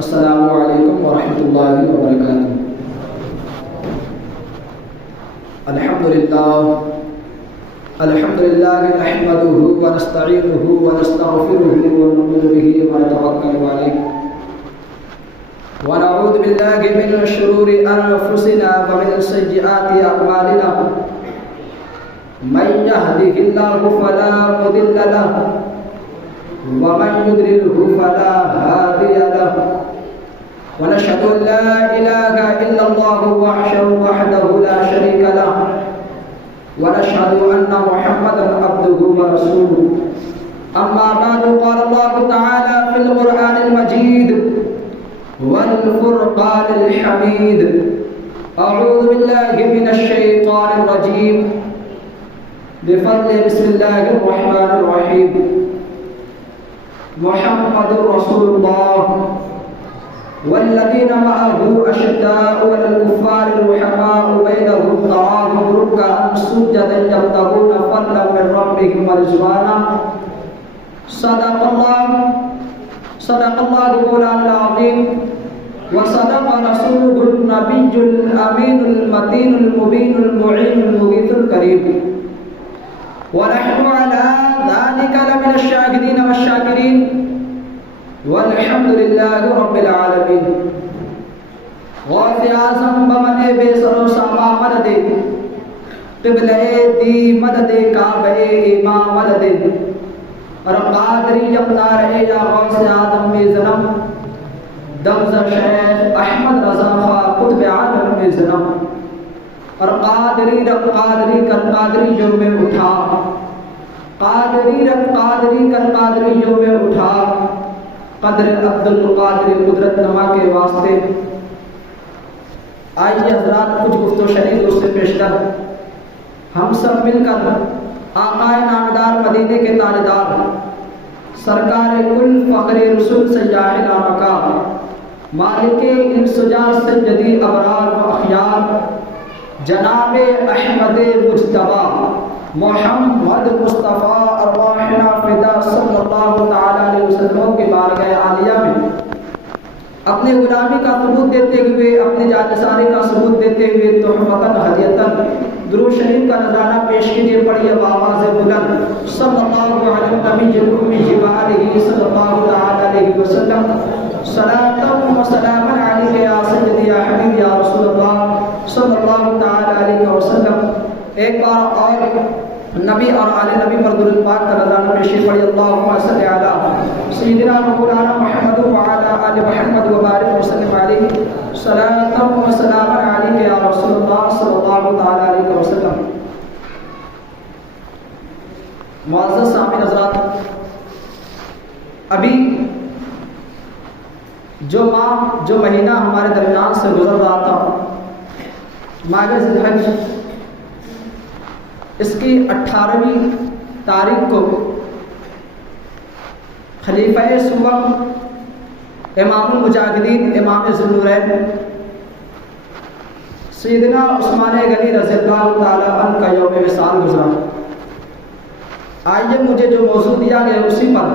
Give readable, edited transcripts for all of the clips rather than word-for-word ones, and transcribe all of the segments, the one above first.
السلام علیکم ورحمۃ اللہ وبرکاتہ۔ الحمد للہ نحمده ونستعینه ونستغفره ونؤمن به ونتوکل علیہ ونعوذ باللہ من شرور انفسنا ومن سیئات اعمالنا، من يهده الله فلا مضل له ومن يضلله فلا هادي له، ونشهد أن لا إله إلا الله وحده لا شريك له، ونشهد أن محمدا عبده ورسوله، أما بعد قال الله تعالى في القرآن المجيد والفرقان الحميد، أعوذ بالله من الشيطان الرجيم، بفضل بسم الله الرحمن الرحيم، محمد رسول الله والذين معه أشداء على الكفار رحماء بينهم تراهم ركعا سجدا يبتغون فضلا من ربهم ورضوانا، صدق الله مولانا العظيم، وصدق رسوله النبي الأمين المتين المبين المعين المغيث الكريم، ونحن على ذلك لمن الشاهدين والشاكرين، والحمد لله رب العالمين۔ غوث اعظم بمن بے سر و ساما مدد، قبلہ دی مدد کعبہ امام مدد، اور قادری جمدار یا غوث اعظم میں ظلم، دمزہ شیخ احمد رضا خواہ قطب عالم میں ظلم، اور قادری رب قادری کر قادری جو میں اٹھا، قادری رب قادری کر قادری جو میں اٹھا، قدر عبد القادر قدرت نما کے واسطے۔ آئیے حضرات کچھ گفت و شنید اس سے پیش کر ہم سب مل کر آقا نامدار مدینے کے تاجدار سرکار کل فخر رسول سیاح لامکان مالک انسجا سیدی ابرار و اخیار جناب احمد مجتبی محمد مصطفیٰ ارواحنا فدا صلی اللہ تعالی علیہ وسلم کے بارگاہ عالیہ میں اپنے غلامی کا ثبوت دیتے ہوئے، اپنے جانثاری کا ثبوت دیتے ہوئے تحفۃ ہدیۃ درود شریف کا نذرانہ پیش کیجیے، پڑھیے بآواز بلند صلی اللہ علیہ نبی الامی وآلہ صلی اللہ تعالی علیہ وسلم، صلاۃ و سلام علیک یا سیدی یا حبیب یا رسول اللہ صلی اللہ تعالی علیہ وسلم۔ ایک بار اور نبی اور آل نبی پر درود پاک کا نذرانہ پیش پڑھی، اللہم صلی علی سیدنا مولانا محمد وعلی آل محمد وبارک وسلم علیہ، صلاۃ و سلام علیک یا رسول اللہ صلی اللہ تعالی علیہ وسلم۔ معزز سامعین حضرات، ابھی جو مہینہ ہمارے درمیان سے گزر رہا تھا، ماہ ذی الحج، اس کی 18ویں تاریخ کو خلیفہ سوم امام المجاہدین امام ذوالنورین سیدنا عثمان غنی رضی اللہ تعالی عنہ کا یوم وصال گزرا۔ آئیے مجھے جو موضوع دیا گیا اسی پر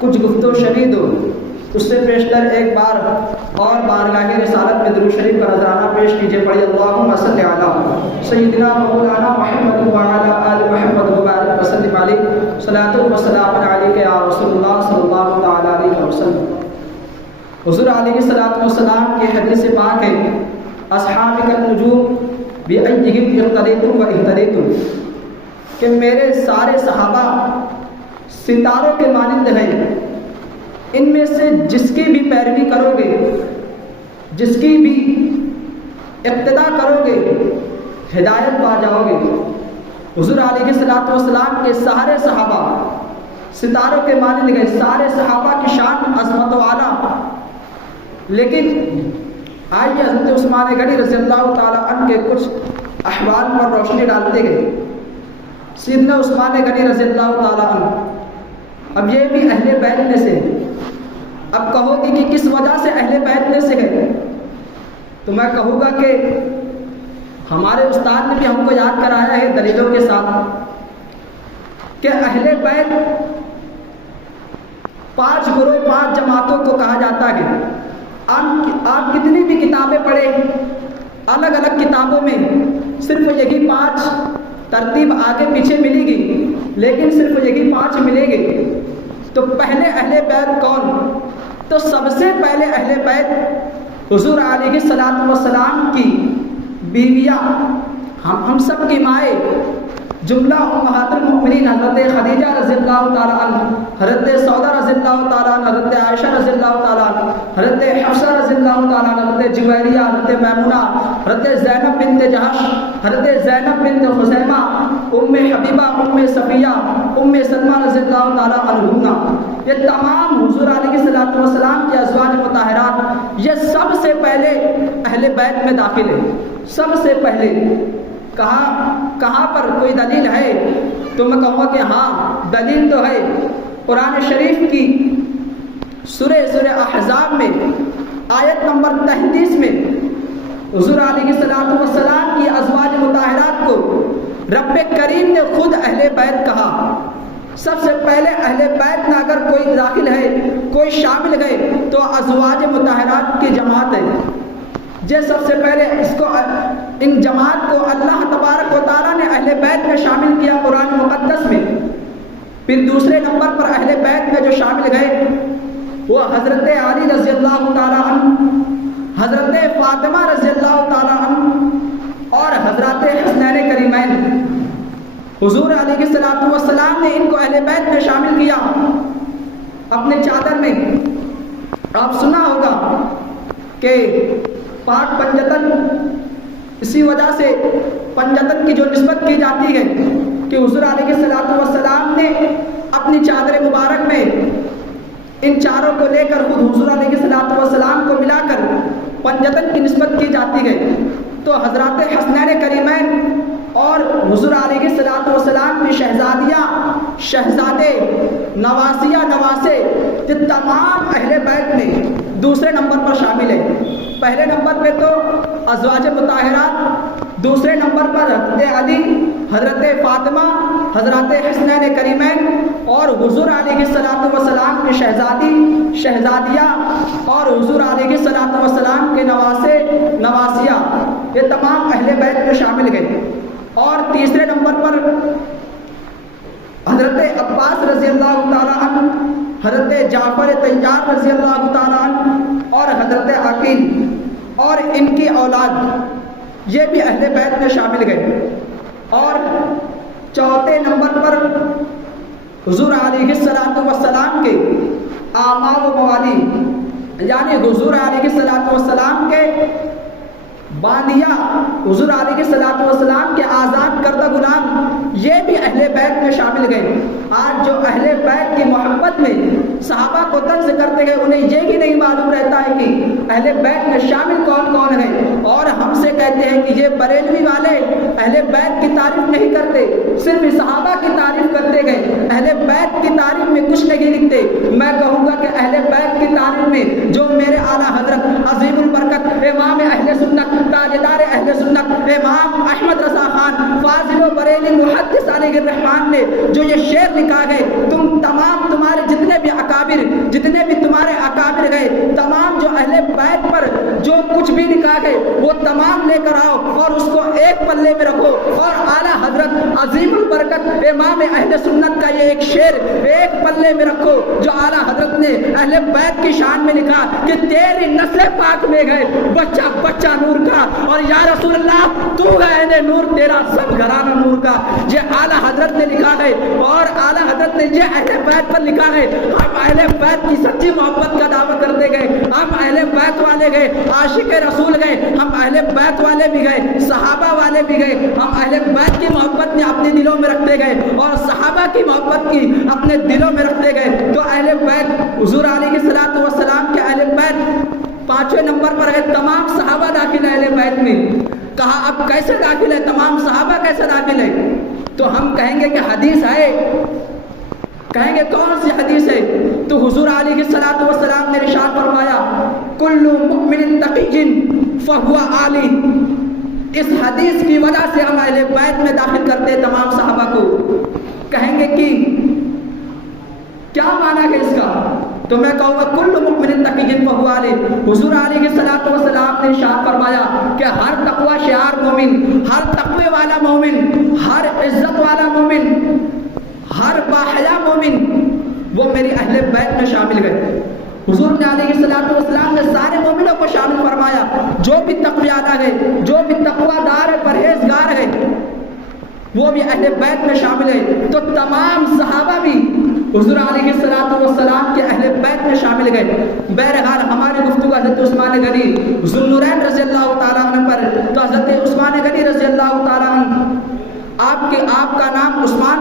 کچھ گفت و شنید ہو، اس سے پیش کر ایک بار اور بارگاہ رسالت میں درود شریف کا نذرانہ پیش کیجیے، پڑھیے اللہم صلی علی سیدنا مولانا محمد وعلی آل محمد وبارک وسلم علیہ، صلاۃ و سلام علیک یا رسول اللہ صلی اللہ تعالی علیہ وسلم۔ حضور علیہ الصلوۃ والسلام کی حدیث پاک ہے، اصحابک النجوم بأیہم اقتدیتم واہتدیتم، کہ میرے سارے صحابہ ستاروں کے مانند ہیں، ان میں سے جس کی بھی پیروی کرو گے، جس کی بھی اقتدا کرو گے، ہدایت پا جاؤ گے۔ حضور علیہ الصلوۃ والسلام کے سارے صحابہ ستاروں کے مانند گئے، سارے صحابہ کی شان عظمت و اعلیٰ، لیکن آئیے حضرت عثمان غنی رضی اللہ تعالی عنہ کے کچھ احوال پر روشنی ڈالتے گئے۔ سیدنا عثمان غنی رضی اللہ تعالی عنہ، اب یہ بھی اہل بیت میں سے، اب کہو گی کہ کس وجہ سے اہل بیت میں سے ہے، تو میں کہوں گا کہ ہمارے استاد نے بھی ہم کو یاد کرایا ہے دلیلوں کے ساتھ کہ اہل بیت 5 گروہ 5 جماعتوں کو کہا جاتا ہے. آپ کتنی بھی کتابیں پڑھیں الگ الگ کتابوں میں صرف یہی 5 ترتیب آگے پیچھے ملے گی، لیکن صرف یہی 5 ملے گے. تو پہلے اہل بیت کون؟ تو سب سے پہلے اہل بیت حضور علیہ الصلوۃ والسلام کی بیویاں، ہم سب کی مائیں، جملہ امہات المؤمنین حضرت خدیجہ رضی اللہ تعالیٰ عنہ، حضرت سودا رضی اللہ تعالیٰ عنہ، حضرت عائشہ رضی اللہ تعالیٰ عنہ، حضرت حفصہ رضی اللہ تعالیٰ عنہ، حضرت جویریہ، حضرت میمونہ، حضرت زینب بنت جہش، حضرت زینب بنت خزیمہ، ام حبیبہ، ام صفیہ، ام سلمہ رضی اللہ تعالیٰ عنہن، یہ تمام حضور علیہ الصلوۃ والسلام کی ازواج مطہرات، یہ سب سے پہلے اہل بیت میں داخل ہے. سب سے پہلے کہاں پر کوئی دلیل ہے تو میں کہوں گا کہ ہاں دلیل تو ہے. قرآن شریف کی سورہ احزاب میں آیت نمبر 33 میں حضور علیہ الصلوۃ والسلام کی ازواج مطہرات کو رب کریم نے خود اہل بیت کہا. سب سے پہلے اہل بیت میں اگر کوئی داخل ہے، کوئی شامل ہے تو ازواج مطہرات کی جماعت ہے. یہ سب سے پہلے ان جماعت کو اللہ تبارک و تعالیٰ نے اہل بیت میں شامل کیا قرآن مقدس میں. پھر دوسرے نمبر پر اہل بیت میں جو شامل گئے وہ حضرت علی رضی اللہ تعالیٰ عنہ، حضرت فاطمہ رضی اللہ تعالیٰ عنہ اور حضرت حسنین کریمین. حضور علیہ الصلوۃ والسلام نے ان کو اہل بیت میں شامل کیا اپنے چادر میں. آپ سنا ہوگا کہ پاک پنجتن، اسی وجہ سے پنجتن کی جو نسبت کی جاتی ہے کہ حضور علیہ الصلوۃ والسلام نے اپنی چادر مبارک میں ان چاروں کو لے کر خود حضور علیہ الصلوۃ والسلام کو ملا کر پنجتن کی نسبت کی جاتی ہے. تو حضرات حسنین کریمین اور حضور علیہ الصلوۃ والسلام کی شہزادیاں، شہزادے، نواسیہ، نواسے، یہ تمام اہل بیت میں دوسرے نمبر پر شامل ہیں. پہلے نمبر پہ تو ازواج مطہرات، دوسرے نمبر پر حضرت علی، حضرت فاطمہ، حضرت حسنین کریمین اور حضور علیہ الصلوۃ والسلام کی شہزادی، شہزادیاں اور حضور علیہ الصلوۃ والسلام کے نواسے، نواسیہ، یہ تمام اہل بیت میں شامل گئے. اور تیسرے نمبر پر حضرت عباس رضی اللہ تعالیٰ عنہ، حضرت جعفر طیار رضی اللہ تعالیٰ عنہ اور حضرت عقیل اور ان کی اولاد، یہ بھی اہل بیت میں شامل گئے. اور چوتھے نمبر پر حضور علیہ الصلوۃ والسلام کے آما و موالی، یعنی حضور علیہ الصلوۃ والسلام کے باندیا، حضور علیہ الصلوۃ والسلام کے آزاد کردہ غلام، یہ بھی اہل بیت میں شامل گئے. آج جو اہل بیت کی محبت میں صحابہ کو طنز کرتے گئے، انہیں یہ بھی نہیں معلوم رہتا ہے کہ اہل بیت میں شامل کون کون ہیں. اور ہم سے کہتے ہیں کہ یہ بریلوی والے اہل بیت کی تعریف نہیں کرتے، صرف صحابہ کی تعریف کرتے گئے، اہل بیت کی تعریف میں کچھ نہیں لکھتے. میں کہوں گا کہ اہل بیت کی تعریف میں جو میرے اعلیٰ حضرت عظیم البرکت امام اہل سنت، تاجدار اہل سنت، امام احمد رضا خان فاضل و بریلی محدث علیہ الرحمن نے جو یہ شعر لکھا ہے، تم تمام تمہارے جتنے بھی اکابر، جتنے بھی تمہارے اکابر گئے، تمام جو اہل بیت پر جو کچھ بھی لکھا ہے وہ تمام لے کر آؤ اور اس کو ایک پلے میں رکھو. اور اعلیٰ حضرت عظیم البرکت امام اہل سنت کا یہ ایک شعر ایک پلے میں رکھو جو اعلیٰ حضرت نے اہل بیت کی شان میں لکھا کہ تیری نسل پاک میں گئے بچہ بچہ نور کا، اور یا رسول اللہ تو ہے نور، تیرا سب گھرانہ نور کا. یہ اعلیٰ حضرت نے لکھا ہے اور اعلیٰ حضرت نے یہ اہل بیت پر لکھا ہے. ہم اہل بیت کی سچی محبت کا دعویٰ کرتے گئے، ہم اہل بیت والے گئے، عاشق رسول گئے، ہم اہل بیت والے بھی گئے، صحابہ والے بھی گئے. ہم اہل بیت کی محبت میں اپنے دلوں میں رکھتے گئے اور صحابہ کی محبت کی اپنے دلوں میں رکھتے گئے. تو اہل بیت حضور علیہ الصلوۃ والسلام کے اہل بیت 5ویں نمبر پر ہے. تمام صحابہ داخل ہے اہل بیت میں. کہا اب کیسے داخل ہے، تمام صحابہ کیسے داخل ہے؟ تو ہم کہیں گے کہ حدیث ہے. کہیں گے کون سی حدیث ہے؟ تو حضور علیہ الصلوۃ والسلام نے ارشاد فرمایا کل مؤمن تقی فہو علی. اس حدیث کی وجہ سے ہم اہل بیت میں داخل کرتے ہیں تمام صحابہ کو. کہیں گے کہ کیا معنی ہے اس کا؟ تو میں کہوں گا کل مؤمن تقی فہو علی۔ حضور علیہ السلام نے ارشاد فرمایا کہ ہر تقوی شعار مومن، ہر تقوی والا مومن، ہر عزت والا مومن، ہر باحیا مومن وہ میری اہل بیت میں شامل گئے۔ حضور نے علیہ السلام نے سارے مومنوں کو شامل فرمایا، جو بھی تقوی والا ہے، جو بھی تقوی دار ہے، پرہیزگار ہے، وہ بھی اہل بیت میں شامل ہے۔ تو تمام صحابہ بھی حضور علیہ السلام کے اہل بیت میں شامل گئے۔ بہرحال ہماری گفتگو حضرت عثمان غنی ذو النورین رضی اللہ تعالیٰ عنہ پر، تو حضرت عثمان غنی رضی اللہ تعالیٰ عنہ، آپ کا نام عثمان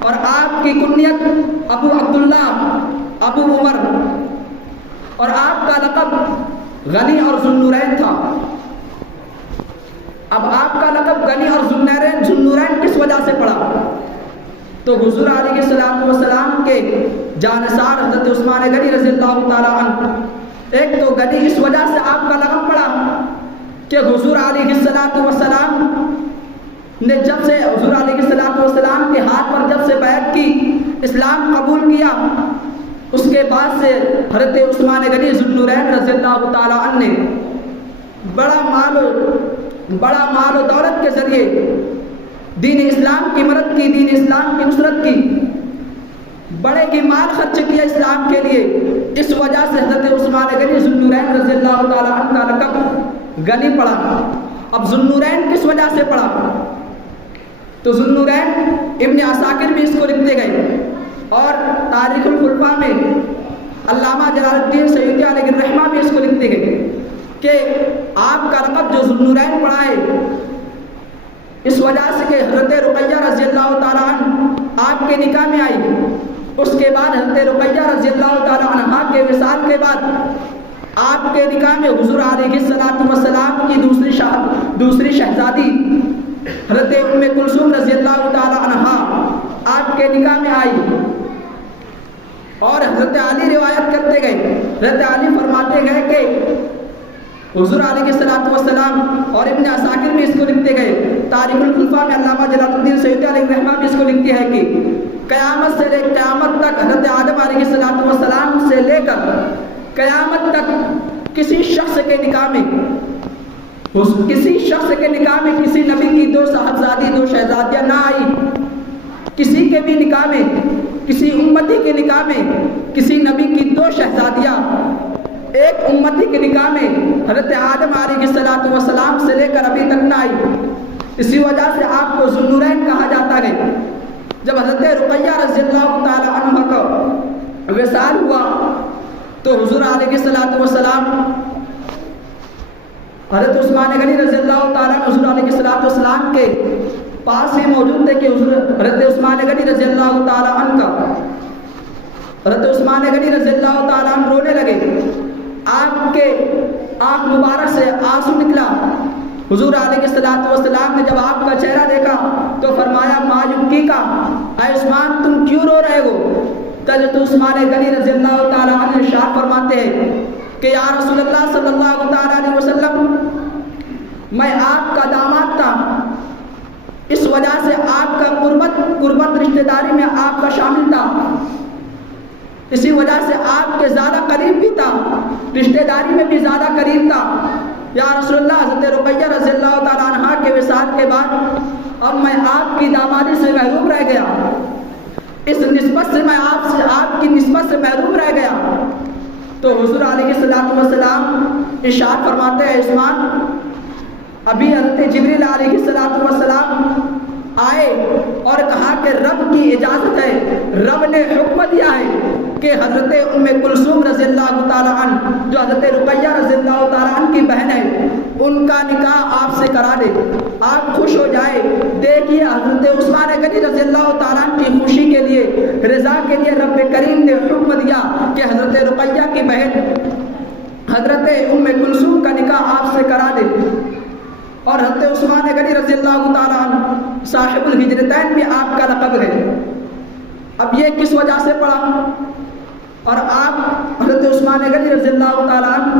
اور آپ کی کنیت ابو عبداللہ، ابو عمر، اور آپ کا لقب غنی اور ذو النورین تھا۔ اب آپ کا لقب غنی اور ذو النورین کس وجہ سے پڑا؟ تو حضور علیہ السلام کے جانثار حضرت عثمان غنی رضی اللہ تعالیٰ عنہ، ایک تو غنی اس وجہ سے آپ کا لقب پڑا کہ حضور علیہ السلام نے جب سے حضور علیہ السلام کے ہاتھ پر جب سے بیعت کی، اسلام قبول کیا، اس کے بعد سے حضرت عثمان غنی ذو النورین رضی اللہ تعالیٰ عنہ نے بڑا مال و دولت کے ذریعے دین اسلام کی مدد کی، دین اسلام کی نصرت کی، بڑے کی مال خرچ کیا اسلام کے لیے۔ اس وجہ سے حضرت عثمان غنی ذو النورین رضی اللہ تعالیٰ عنہ کا لقب غنی پڑا۔ اب ذو النورین کس وجہ سے پڑا؟ تو ذو النورین ابن عساکر بھی اس کو لکھتے گئے، اور تاریخ الخلفاء میں علامہ جلال الدین سیوطی علیہ الرحمہ بھی اس کو لکھتے گئے کہ آپ کا لقب جو ذو النورین پڑا ہے، اس وجہ سے کہ حضرت رقیہ رضی اللہ تعالیٰ عنہ آپ کے نکاح میں آئی، اس کے بعد حضرت رقیہ رضی اللہ تعالیٰ عنہ کے وصال کے بعد آپ کے نکاح میں حضور علیہ السلام کی دوسری شہزادی حضرت ام کلثوم رضی اللہ تعالیٰ عنہ آپ کے نکاح میں آئی، اور حضرت علی روایت کرتے گئے، حضرت علی فرماتے گئے کہ حضور علیہ السلام، اور ابن عساکر بھی اس کو لکھتے گئے، تاریخ الخلفاء میں علامہ جلال الدین سیوطی علیہ الرحمہ بھی اس کو لکھتی ہے کہ قیامت تک حضرت آدم علیہ السلام سے لے کر قیامت تک کسی شخص کے نکاح میں کسی نبی کی دو صاحبزادی، دو شہزادیاں نہ آئی، کسی کے بھی نکاح میں، کسی امتی کے نکاح میں کسی نبی کی دو شہزادیاں ایک امتی کے نکاح میں حضرت آدم علیہ السلام سے لے کر ابھی تک نہ آئی۔ اسی وجہ سے آپ کو ذو النورین کہا جاتا ہے۔ جب حضرت رقیہ رضی اللہ تعالی عنہ کا وصال ہوا تو حضور علیہ السلام حضرت عثمان غنی رضی اللہ تعالیٰ حضور علیہ السلام کے پاس ہی موجود تھے کہ حضرت عثمان غنی رضی اللہ تعالیٰ عنہ حضرت عثمان غنی رضی اللہ تعالیٰ عنہ رونے لگے، آپ کے آنکھ مبارک سے آنسو نکلا۔ حضور علیہ السلام نے جب آپ کا چہرہ دیکھا تو فرمایا ما یبکیکا، اے عثمان تم کیوں رو رہے ہو؟ حضرت عثمان غنی رضی اللہ تعالیٰ عنہ ارشاد فرماتے ہیں کہ یا رسول اللہ صلی اللہ تعالیٰ علیہ وسلم، میں آپ کا داماد تھا، اس وجہ سے آپ کا قربت رشتہ داری میں آپ کا شامل تھا، اسی وجہ سے آپ کے زیادہ قریب بھی تھا، رشتہ داری میں بھی زیادہ قریب تھا۔ یا رسول اللہ، حضرت رقیہ رضی اللہ تعالیٰ عنہ کے وصال کے بعد اب میں آپ کی دامادی سے محروم رہ گیا، اس نسبت سے میں آپ کی نسبت سے محروم رہ گیا۔ تو حضور علیہ السلام ارشاد فرماتے ہیں عثمان، ابھی حضرت جبریل علیہ السلام آئے اور کہا کہ رب کی اجازت ہے، رب نے حکم دیا ہے کہ حضرت ام کلثوم رضی اللہ تعالیٰ عنہ جو حضرت رقیہ رضی اللہ تعالیٰ عنہ کی بہن ہے، ان کا نکاح آپ سے کرا دے، آپ خوش ہو جائے۔ دیکھیے حضرت عثمان غنی رضی اللہ تعالیٰ عنہ کی خوشی کے لیے، رضا کے لیے رب کریم نے حکم دیا کہ حضرت رقیہ کی بہن حضرت ام کلثوم کا نکاح آپ سے کرا دے۔ اور حضرت عثمان غنی رضی اللہ تعالیٰ عنہ صاحب الہجرتین بھی آپ کا لقب ہے۔ اب یہ کس وجہ سے پڑا؟ اور آپ حضرت عثمان غنی رضی اللہ تعالیٰ عنہ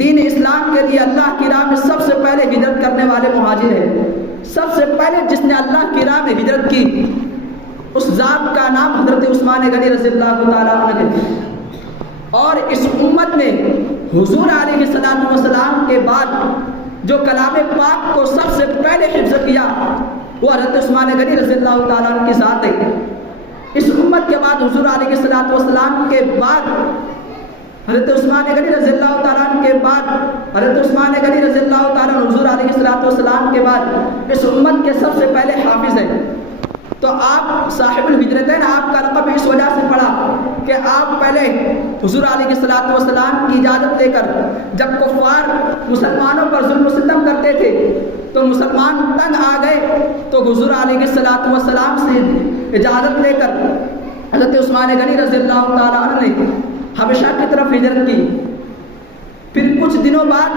دین اسلام کے لیے اللہ کی راہ میں سب سے پہلے ہجرت کرنے والے مہاجر ہیں، سب سے پہلے جس نے اللہ کی راہ میں ہجرت کی اس ذات کا نام حضرت عثمان غنی رضی اللہ تعالیٰ عنہ ہے۔ اور اس امت میں حضور علیہ الصلوۃ والسلام کے بعد جو کلام پاک کو سب سے پہلے حفظ کیا وہ حضرت عثمان غنی رضی اللہ تعالیٰ عنہ کی ذات ہے۔ اس امت کے بعد حضور علیہ الصلوۃ والسلام کے بعد حضرت عثمان غنی رضی اللہ تعالیٰ عنہ کے بعد حضرت عثمان غنی رضی اللہ تعالیٰ عنہ حضور علیہ الصلوۃ والسلام کے بعد اس امت کے سب سے پہلے حافظ ہیں۔ تو آپ صاحب الحجرتین، آپ کا لقب اس وجہ سے پڑا کہ آپ پہلے حضور علیہ الصلوۃ والسلام کی اجازت لے کر جب کفار مسلمانوں پر ظلم و ستم کرتے تھے تو مسلمان تنگ آ گئے تو حضور علیہ الصلوۃ والسلام سے اجازت لے کر حضرت عثمان غنی رضی اللہ تعالیٰ عنہ نے حبشہ کی طرف ہجرت کی۔ پھر کچھ دنوں بعد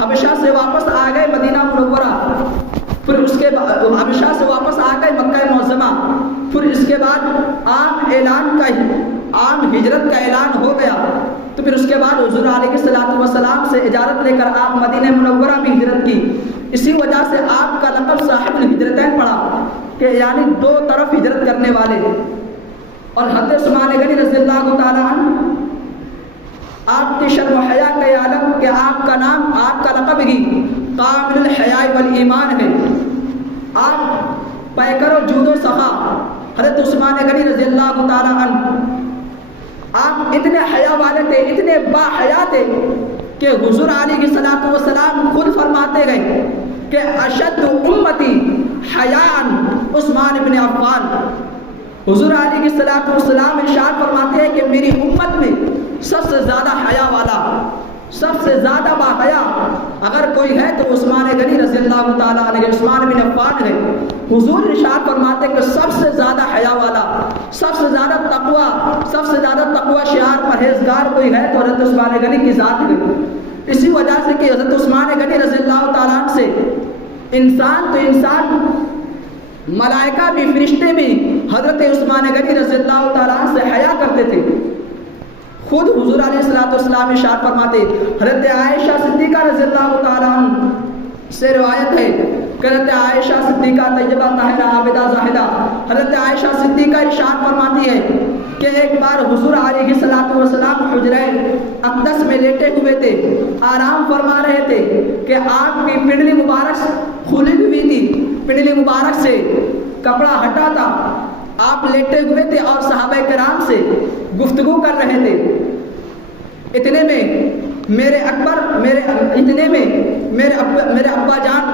حبشہ سے واپس آ گئے مدینہ منورہ، پھر اس کے بعد حبشہ سے واپس آ گئے مکہ معظمہ، پھر اس کے بعد عام ہجرت کا اعلان ہو گیا، تو پھر اس کے بعد حضور علیہ الصلوۃ والسلام سے اجازت لے کر آپ مدینہ منورہ میں ہجرت کی۔ اسی وجہ سے آپ کا لقب صاحب الحجرتین پڑا کہ یعنی دو طرف ہجرت کرنے والے۔ اور حضرت عثمان غنی رضی اللہ تعالیٰ عنہ آپ کی شرم و حیا کا عالم کہ آپ کا نام، آپ کا لقب ہی کامل الحیاء والایمان ہے۔ آپ پیکر و جود و سخا حضرت عثمان غنی رضی اللہ تعالیٰ عنہ آپ اتنے حیا والے تھے، اتنے با حیا تھے کہ حضور علیہ الصلوۃ والسلام خود فرماتے گئے کہ اشد امتی حیاء عثمان بن عفان۔ حضور علیہ الصلوۃ والسلام ارشاد فرماتے ہیں کہ میری امت میں سب سے زیادہ حیا والا، سب سے زیادہ با حیا اگر کوئی ہے تو عثمان غنی رضی اللہ تعالیٰ عنہ عثمان بن عفان ہے۔ حضور ارشاد فرماتے ہیں کہ سب سے زیادہ حیا والا، سب سے زیادہ تقوی شعار پرہیزگار کوئی ہے تو حضرت عثمان غنی کی ذات ہے۔ اسی وجہ سے کہ حضرت عثمان غنی رضی اللہ تعالیٰ عنہ سے انسان تو انسان، ملائکہ بھی، فرشتے بھی حضرت عثمان غنی رضی اللہ تعالیٰ عنہ سے حیا کرتے تھے۔ خود حضور علیہ الصلوۃ والسلام ارشاد فرماتے، حضرت عائشہ صدیقہ رضی اللہ تعالیٰ عنہ سے روایت ہے کہ حضرت عائشہ صدیقہ طیبہ طاہرہ عابدہ زاہدہ، حضرت عائشہ صدیقہ ارشاد فرماتی ہے کہ ایک بار حضور علیہ الصلوۃ والسلام حجرہ اقدس میں لیٹے ہوئے تھے، آرام فرما رہے تھے کہ آپ کی پنڈلی مبارک کھلی ہوئی تھی، پنڈلی مبارک سے کپڑا ہٹا تھا، آپ لیٹے ہوئے تھے اور صحابہ کرام سے گفتگو کر رہے تھے۔ اتنے میں میرے ابا جان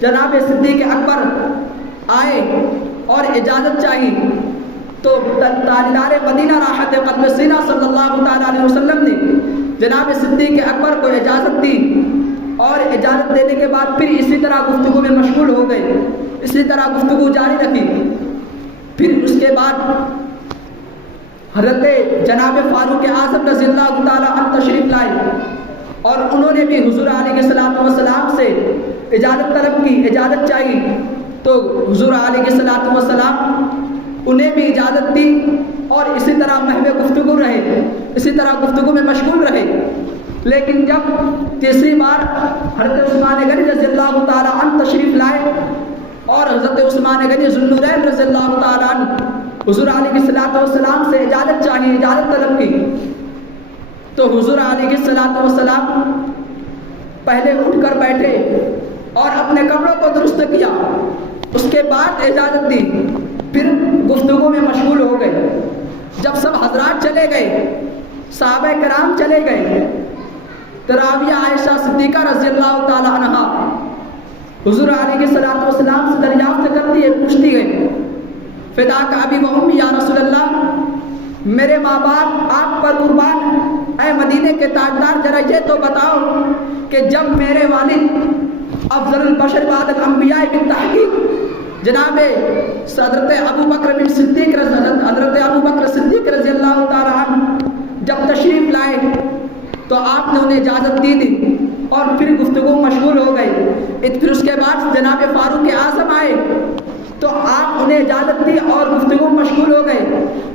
جناب صدیق اکبر آئے اور اجازت چاہی، تو تاجدار مدینہ راحت قدم سینہ صلی اللہ تعالیٰ علیہ وسلم نے جناب صدیق اکبر کو اجازت دی، اور اجازت دینے کے بعد پھر اسی طرح گفتگو میں مشغول ہو گئے، اسی طرح گفتگو جاری رکھی۔ پھر اس کے بعد حضرت جناب فاروق اعظم رضی اللہ تعالیٰ عنہ تشریف لائے، اور انہوں نے بھی حضور علیہ الصلوۃ والسلام سے اجازت طلب کی، اجازت چاہی، تو حضور علیہ الصلوۃ والسلام انہیں بھی اجازت دی، اور اسی طرح محو گفتگو رہے، اسی طرح گفتگو میں مشغول رہے۔ لیکن جب تیسری بار حضرت عثمان غنی رضی اللہ تعالیٰ عنہ تشریف لائے اور حضرت عثمان غنی ذو النورین رضی اللہ تعالیٰ عنہ حضور علیہ الصلوۃ والسلام سے اجازت چاہیے، اجازت طلب کی، تو حضور علیہ الصلوۃ والسلام پہلے اٹھ کر بیٹھے اور اپنے کپڑوں کو درست کیا، اس کے بعد اجازت دی، پھر گفتگو میں مشغول ہو گئے۔ جب سب حضرات چلے گئے، صحابہ کرام چلے گئے، تو راویہ عائشہ صدیقہ رضی اللہ تعالیٰ عنہ حضور علیہ الصلوۃ والسلام سے دریافت کرتی ہے، پوچھتی ہے، فداک ابی و امی یا رسول اللہ، میرے ماں باپ آپ پر قربان، اے مدینے کے تاجدار ذرا یہ تو بتاؤ کہ جب میرے والد افضل البشر بعد الانبیاء بالتحقیق جناب حضرت ابو بکر صدیق رضی اللہ تعالیٰ عنہ جب تشریف لائے تو آپ نے انہیں اجازت دی اور پھر گفتگو مشغول ہو گئے۔ پھر اس کے بعد جناب فاروق اعظم آئے تو آپ انہیں اجازت دی اور گفتگو مشغول ہو گئے۔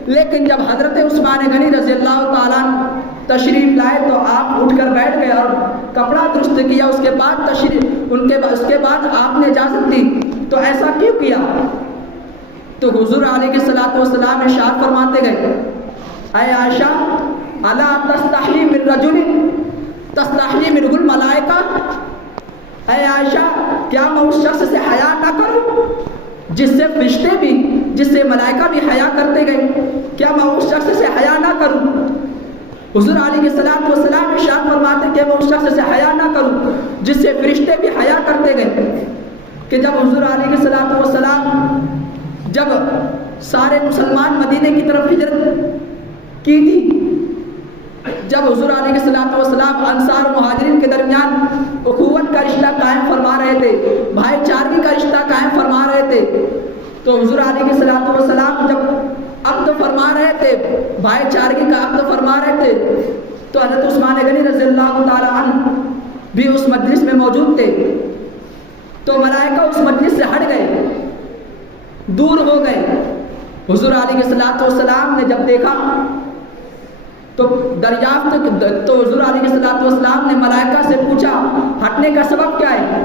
لیکن جب حضرت عثمان غنی رضی اللہ تعالیٰ تشریف لائے تو آپ اٹھ کر بیٹھ گئے اور کپڑا درست کیا، اس کے بعد آپ نے اجازت دی، تو ایسا کیوں کیا؟ تو حضور علیہ الصلوۃ والسلام ارشاد فرماتے گئے، اے عائشہ الا تستحی من رجل تستحی منہ الملائکہ، اے عائشہ کیا میں اس شخص سے حیا نہ کروں جس سے فرشتے بھی، جس سے ملائکہ بھی حیا کرتے گئے؟ کیا میں اس شخص سے حیا نہ کروں؟ حضور علیہ الصلوۃ والسلام ارشاد فرماتے کہ میں اس شخص سے حیا نہ کروں جس سے فرشتے بھی حیا کرتے گئے۔ کہ جب حضور علیہ الصلوۃ والسلام جب سارے مسلمان مدینے کی طرف ہجرت کی تھی، جب حضور علیہ الصلوۃ والسلام انصار و مہاجرین کے درمیان اخوت کا رشتہ قائم فرما رہے تھے، بھائی چارگی کا رشتہ قائم فرما رہے تھے، تو حضور علیہ الصلوۃ والسلام جب عقد فرما رہے تھے، بھائی چارگی کا عقد فرما رہے تھے، تو حضرت عثمان غنی رضی اللہ تعالی عنہ بھی اس مجلس میں موجود تھے۔ تو ملائکہ اس مجلس سے ہٹ گئے، دور ہو گئے۔ حضور علیہ الصلوۃ والسلام نے جب دیکھا تو دریافت، تو حضور علیہ الصلوۃ والسلام نے ملائکہ سے پوچھا ہٹنے کا سبب کیا ہے؟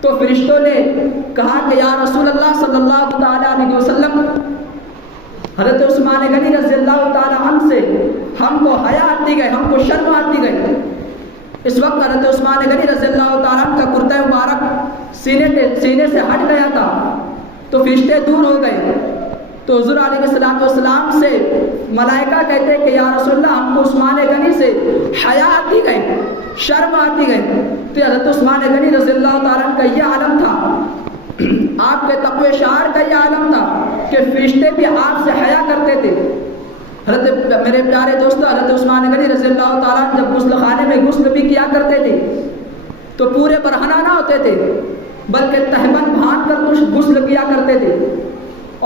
تو فرشتوں نے کہا کہ یا رسول اللہ صلی اللہ تعالی علیہ وسلم، حضرت عثمان غنی رضی اللہ تعالی عنہ سے ہم کو حیا آتی گئی، ہم کو شرم آتی گئی۔ اس وقت حضرت عثمان غنی رضی اللہ تعالی عنہ کا کرتا مبارک سینے سے ہٹ گیا تھا، تو فرشتے دور ہو گئے۔ تو حضور علیہ الصلوۃ والسلام سے ملائکہ کہتے کہ یا رسول اللہ ہم کو عثمان غنی سے حیا آتی گئی، شرم آتی گئی۔ تو حضرت عثمان غنی رضی اللہ تعالیٰ عنہ کا یہ عالم تھا، آپ کے تقوی شعار کا یہ عالم تھا کہ فرشتے بھی آپ سے حیا کرتے تھے۔ حضرت میرے پیارے دوستو، حضرت عثمان غنی رضی اللہ تعالیٰ عنہ جب غسل خانے میں غسل بھی کیا کرتے تھے تو پورے برہنہ نہ ہوتے تھے، بلکہ تہبند باندھ کر کچھ غسل کیا کرتے تھے،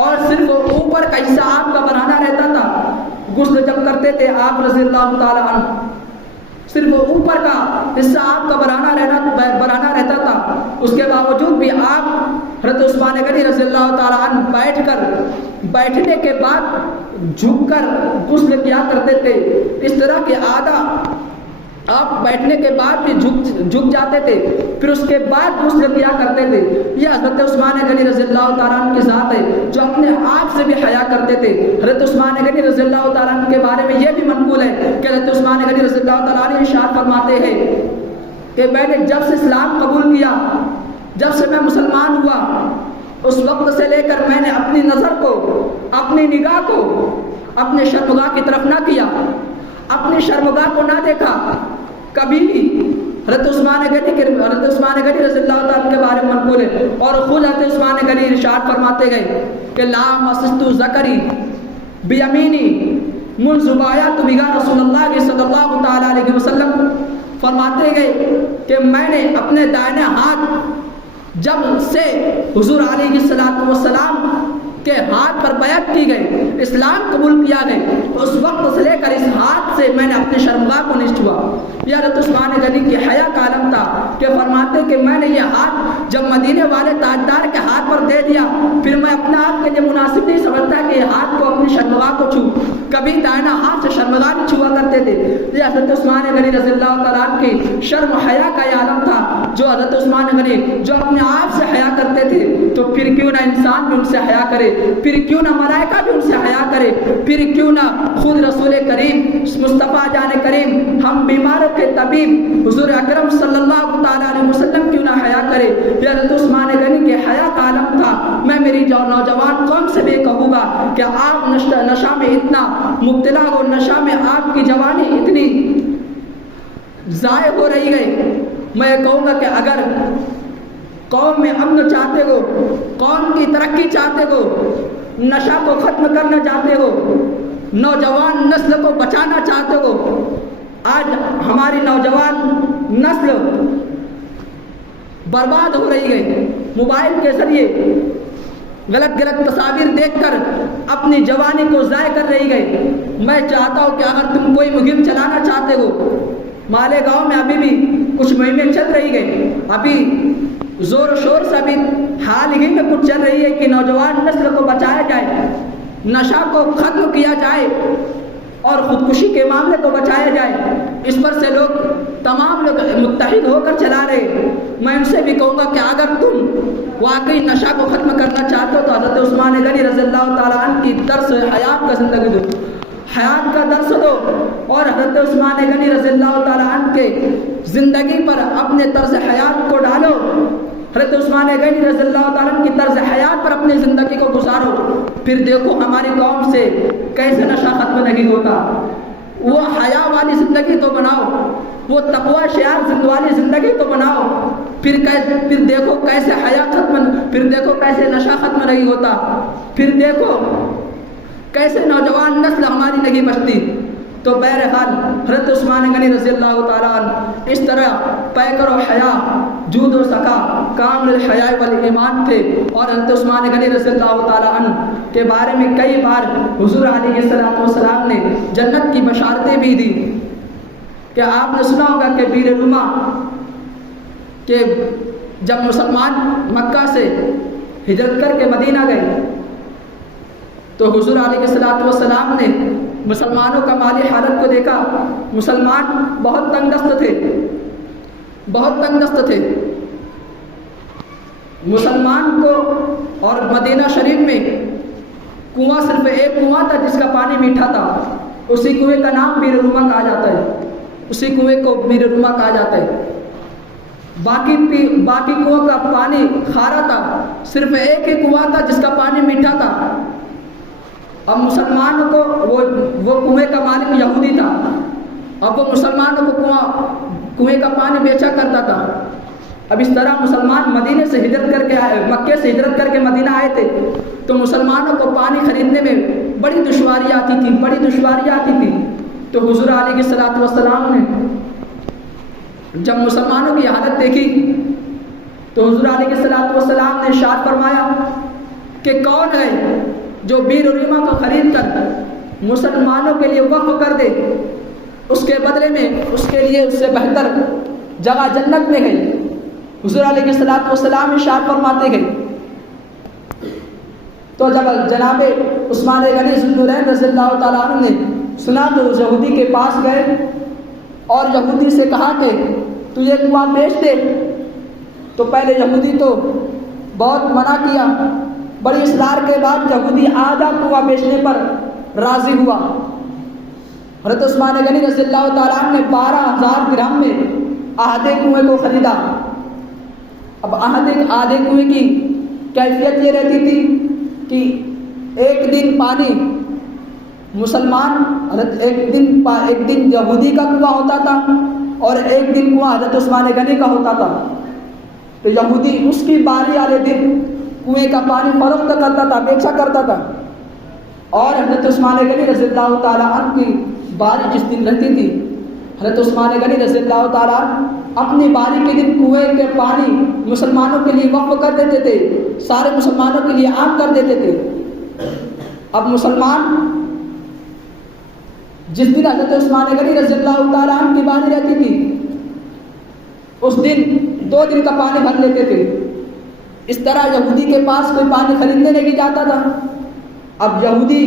اور صرف اوپر کا حصہ آپ کا برہنہ رہتا تھا۔ غسل جب کرتے تھے آپ رضی اللہ تعالی عنہ، صرف اوپر کا حصہ آپ کا برہنہ رہتا تھا، اس کے باوجود بھی آپ حضرت عثمان غنی رضی اللہ تعالی عنہ بیٹھ کر، بیٹھنے کے بعد جھک کر غسل کیا کرتے تھے۔ اس طرح کے آدھا آپ بیٹھنے کے بعد بھی جھک جاتے تھے، پھر اس کے بعد غسل کیا کرتے تھے۔ یہ حضرت عثمان غنی رضی اللہ تعالیٰ عنہ کی ذات ہے جو اپنے آپ سے بھی حیا کرتے تھے۔ حضرت عثمان غنی رضی اللہ تعالیٰ عنہ کے بارے میں یہ بھی منقول ہے کہ حضرت عثمان غنی رضی اللہ تعالیٰ عنہ ارشاد فرماتے ہیں کہ میں نے جب سے اسلام قبول کیا، جب سے میں مسلمان ہوا، اس وقت سے لے کر میں نے اپنی نظر کو، اپنی نگاہ کو اپنے شرمگاہ کی طرف نہ کیا، اپنی شرمگاہ کو نہ دیکھا کبھی بھی۔ حضرت عثمان غنی رضی اللہ تعالیٰ کے بارے میں منقول ہے، اور خود حضرت عثمان غنی ارشاد فرماتے گئے کہ لا مسست ذکری بیمینی منذ بایعت بها رسول اللہ صلی اللہ تعالیٰ علیہ وسلم، فرماتے گئے کہ میں نے اپنے دائنے ہاتھ جب سے حضور علیہ الصلوۃ والسلام کے ہاتھ پر بیعت کی گئی، اسلام قبول کیا گئے، اس وقت سے لے کر اس ہاتھ سے میں نے اپنے شرمگاہ کو نہیں چھوا۔ یہ حضرت عثمان غنی کی حیا کا عالم تھا کہ فرماتے کہ میں نے یہ ہاتھ جب مدینے والے تاجدار کے ہاتھ پر دے دیا، پھر میں اپنے آپ کے لیے مناسب نہیں سمجھتا کہ یہ ہاتھ کو اپنی شرمگاہ کو چھو، کبھی دائنا ہاتھ سے شرمگاہ نہیں چھوا کرتے تھے۔ یہ حضرت عثمان غنی رضی اللہ تعالیٰ عنہ کی شرم و حیا کا یہ عالم تھا جو حضرت عثمان غنی جو اپنے آپ سے حیا کرتے تھے، تو پھر کیوں نہ انسان بھی ان سے حیا کرے، پھر کیوں نہ ملائکہ بھی ان سے حیا کرے، پھر کیوں نہ خود رسول کریم مصطفیٰ جان کریم ہم بیماروں کے طبیب حضور اکرم صلی اللہ تعالیٰ علیہ وسلم کیوں نہ حیا کرے۔ یہ حضرت عثمان غنی کے حیا کا عالم تھا۔ میں میری نوجوان قوم سے بھی کہوں گا کہ آپ نشہ میں اتنا مبتلا ہو، نشہ میں آپ کی جوانی اتنی ضائع ہو رہی ہے، میں کہوں گا کہ اگر قوم میں امن چاہتے ہو، قوم کی ترقی چاہتے ہو، نشہ کو ختم کرنا چاہتے ہو، نوجوان نسل کو بچانا چاہتے ہو، آج ہماری نوجوان نسل برباد ہو رہی ہے، موبائل کے ذریعے غلط تصاویر دیکھ کر اپنی جوانی کو ضائع کر رہی ہے۔ میں چاہتا ہوں کہ اگر تم کوئی مہم چلانا چاہتے ہو، مالیگاؤں میں ابھی بھی کچھ مہمیں چل رہی ہے، ابھی زور و شور سے ابھی حال ہی میں کچھ چل رہی ہے کہ نوجوان نسل کو بچایا جائے، نشہ کو ختم کیا جائے اور خودکشی کے معاملے کو بچایا جائے۔ اس پر سے لوگ تمام لوگ متحد ہو کر چلا رہے ہیں۔ میں ان سے بھی کہوں گا کہ اگر تم واقعی نشہ کو ختم کرنا چاہتے ہو تو حضرت عثمان غنی رضی اللہ تعالیٰ عنہ کی درس حیات کا زندگی دو، حیات کا درس دو، اور حضرت عثمان غنی رضی اللہ تعالیٰ عنہ کے زندگی پر اپنے طرز حیات کو ڈالو، حضرت عثمان غنی رضی اللہ تعالیٰ عنہ کی طرز حیات پر اپنی زندگی کو گزارو، پھر دیکھو ہماری قوم سے کیسے نشہ ختم نہیں ہوتا۔ وہ حیا والی زندگی تو بناؤ، وہ تقوی شعار والی زندگی تو بناؤ، پھر دیکھو کیسے حیا ختم، پھر دیکھو کیسے نشہ ختم نہیں ہوتا، پھر دیکھو کیسے نوجوان نسل ہماری نہیں بچتی۔ تو بہرحال حضرت عثمان غنی رضی اللہ تعالیٰ عنہ اس طرح پیکر و حیا، جود و سخا، کامل الحیاء والایمان تھے، اور حضرت عثمان غنی رضی اللہ تعالیٰ عنہ کے بارے میں کئی بار حضور علیہ السلام نے جنت کی بشارتیں بھی دی کہ آپ نے سنا ہوگا کہ بیر روما کہ جب مسلمان مکہ سے ہجرت کر کے مدینہ گئے تو حضور علیہ السلام نے مسلمانوں کا مالی حالت کو دیکھا، مسلمان بہت تنگ دست تھے، بہت تنگ دست تھے۔ مسلمان کو اور مدینہ شریف میں کنواں صرف ایک کنواں تھا جس کا پانی میٹھا تھا، اسی کنویں کا نام بیر روما کہا جاتا ہے، اسی کنویں کو بیر روما کہا جاتا ہے۔ باقی کنواں کا پانی کھارا تھا، صرف ایک ہی کنواں تھا جس کا پانی میٹھا تھا۔ اب مسلمانوں کو وہ کنویں کا مالک یہودی تھا، اب وہ مسلمانوں کو کنویں کا پانی بیچا کرتا تھا۔ اب اس طرح مسلمان مدینے سے ہجرت کر کے آئے، مکے سے ہجرت کر کے مدینہ آئے تھے، تو مسلمانوں کو پانی خریدنے میں بڑی دشواری آتی تھی۔ تو حضور علیہ السلام نے جب مسلمانوں کی حالت دیکھی تو حضور علیہ السلام نے ارشاد فرمایا کہ کون ہے جو بیر روما کو خرید کر مسلمانوں کے لیے وقف کر دے، اس کے بدلے میں اس کے لیے اس سے بہتر جگہ جنت میں ہے۔ حضور علیہ السلام ارشاد فرماتے گئے۔ تو جب جناب عثمان غنی ذوالنورین رضی اللہ تعالیٰ عنہ نے سنا تو یہودی کے پاس گئے اور یہودی سے کہا کہ تو یہ کنواں بیچ دے۔ تو پہلے یہودی تو بہت منع کیا، بڑی اصرار کے بعد یہودی آدھا کنواں بیچنے پر راضی ہوا۔ حضرت عثمان غنی رضی اللہ تعالیٰ عنہ نے 12,000 درہم میں آدھے کنویں کو خریدا۔ اب آدھے کنویں کی کیفیت یہ رہتی تھی کہ ایک دن پانی مسلمان ایک دن یہودی کا کنواں ہوتا تھا اور ایک دن کنواں حضرت عثمان غنی کا ہوتا تھا۔ تو یہودی اس کی باری والے دن کنویں کا پانی فروخت کرتا تھا، بیچا کرتا تھا، اور حضرت عثمان غنی رضی اللہ تعالیٰ عنہ کی باری جس دن رہتی تھی، حضرت عثمان غنی رضی اللہ تعالیٰ عنہ اپنی باری کے دن کنویں کے پانی مسلمانوں کے لیے وقف کر دیتے تھے، سارے مسلمانوں کے لیے عام کر دیتے تھے۔ اب مسلمان جس دن حضرت عثمان غنی رضی اللہ تعالیٰ عنہ کی باری رہتی تھی اس دن 2 دن کا پانی بھر لیتے تھے۔ اس طرح یہودی کے پاس کوئی پانی خریدنے نہیں جاتا تھا۔ اب یہودی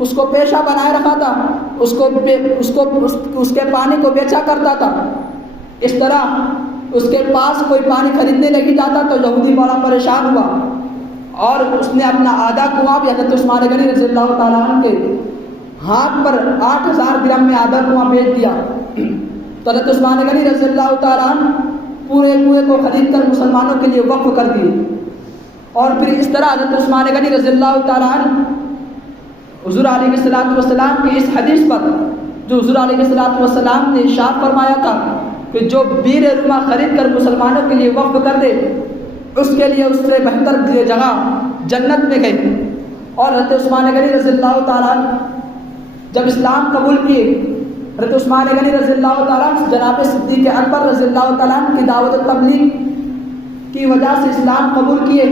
اس کو پیشہ بنائے رکھا تھا، اس کے پانی کو بیچا کرتا تھا۔ اس طرح اس کے پاس کوئی پانی خریدنے نہیں جاتا تو یہودی بڑا پریشان ہوا اور اس نے اپنا آدھا کنواں بھی حضرت عثمان غنی رضی اللہ تعالیٰ عنہ کے ہاتھ پر 8,000 درہم میں آدھا کنواں بیچ دیا۔ تو حضرت عثمان غنی رضی اللہ تعالیٰ عنہ پورے کنویں کو خرید کر مسلمانوں کے لیے وقف کر دیے۔ اور پھر اس طرح حضرت عثمان غنی رضی اللہ تعالیٰ عنہ حضور علیہ السلام کی اس حدیث پر جو حضور علیہ السلام نے ارشاد فرمایا تھا کہ جو بیر روما خرید کر مسلمانوں کے لیے وقف کر دے اس کے لیے اس سے بہتر جگہ جنت میں گئی۔ اور حضرت عثمان غنی رضی اللہ تعالیٰ عنہ جب اسلام قبول کیے، حضرت عثمان غنی رضی اللہ تعالیٰ عنہ جناب صدیق اکبر رضی اللہ تعالیٰ عنہ کی دعوت و تبلیغ کی وجہ سے اسلام قبول کیے،